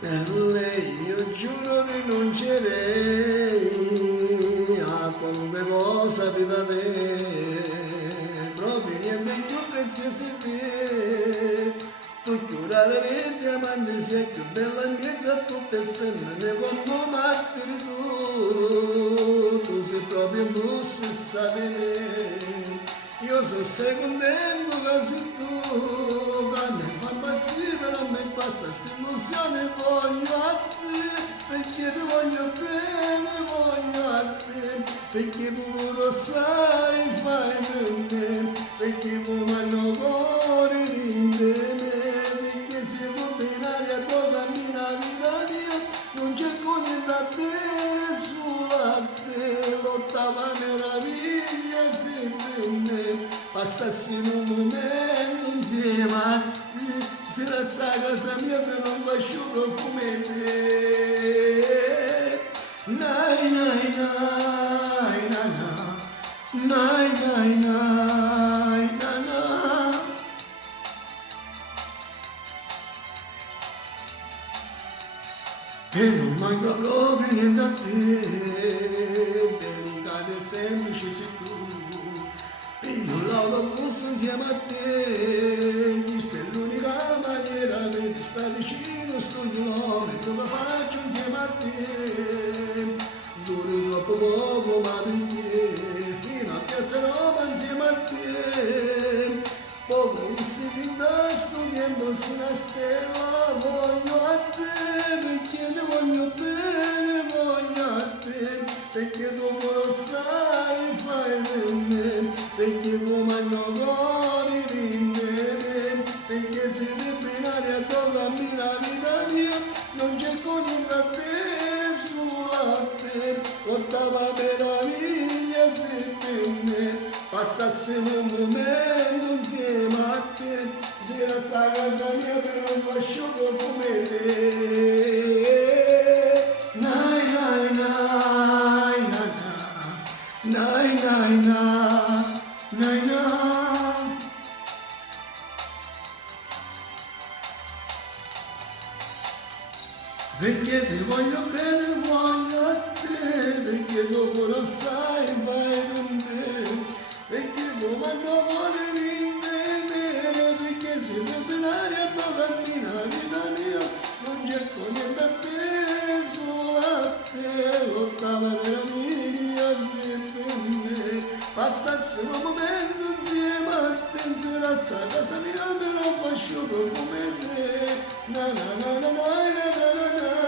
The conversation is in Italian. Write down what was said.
Per lei io giuro rinuncerei a qualunque cosa per avere, proprio niente più prezioso in me. Tu giurare che diamante sei più bella in mezzo a tutte le femmine, come martiri tu sei proprio un lusso e sa di me. Io so sei contento che sei tu, che mi fa impazzire, però mi basta sta illusione, voglio a te, perché ti voglio bene, voglio a te, perché tu lo sai, fai per me, perché tu mi hanno cuore di me, perché sei tu binaria, tu cammini la vita mia, non c'è niente a te, solo a te, l'ottava meraviglia sei per me. Passassimo un momento insieme a te, se la sa casa mia per un bascio profumo te. Nai nai nai na na, nai nai nai na na. E non manca proprio niente a te, delicata e semplice sei tu. Piglio l'autobus insieme a te, questa è l'unica maniera per ti stare vicino, sto chilometro lo faccio insieme a te. Duri troppo poco ma perché, fino a Piazza Roma insieme a te. Pochissimi da sto tempo su una stella, voglio a te, perché ti voglio bene, voglio a te, perché tu lo sai, fai per me, perché tu mi hanno cuore di me, perché sei di binaria, tu cammini la vita mia, non c'è niente a te, solo a te, ottava meraviglia sei per me, passassimo un momento insieme a te, se la sa casa mia per un fascio come te. Nai nai nai na na, nai nai na, nai na. Perché ti voglio bene, voglio a te, perché dopo lo sai, fai per me, perché tu mi hanno cuore di me, perché sei tu binaria, tu cammini la vita mia, non c'è niente a te, solo a te, l'ottava meraviglia sei per me, passassimo un momento insieme a te, insieme a sta casa mia, me lo faccio come te, na na na na na na na na.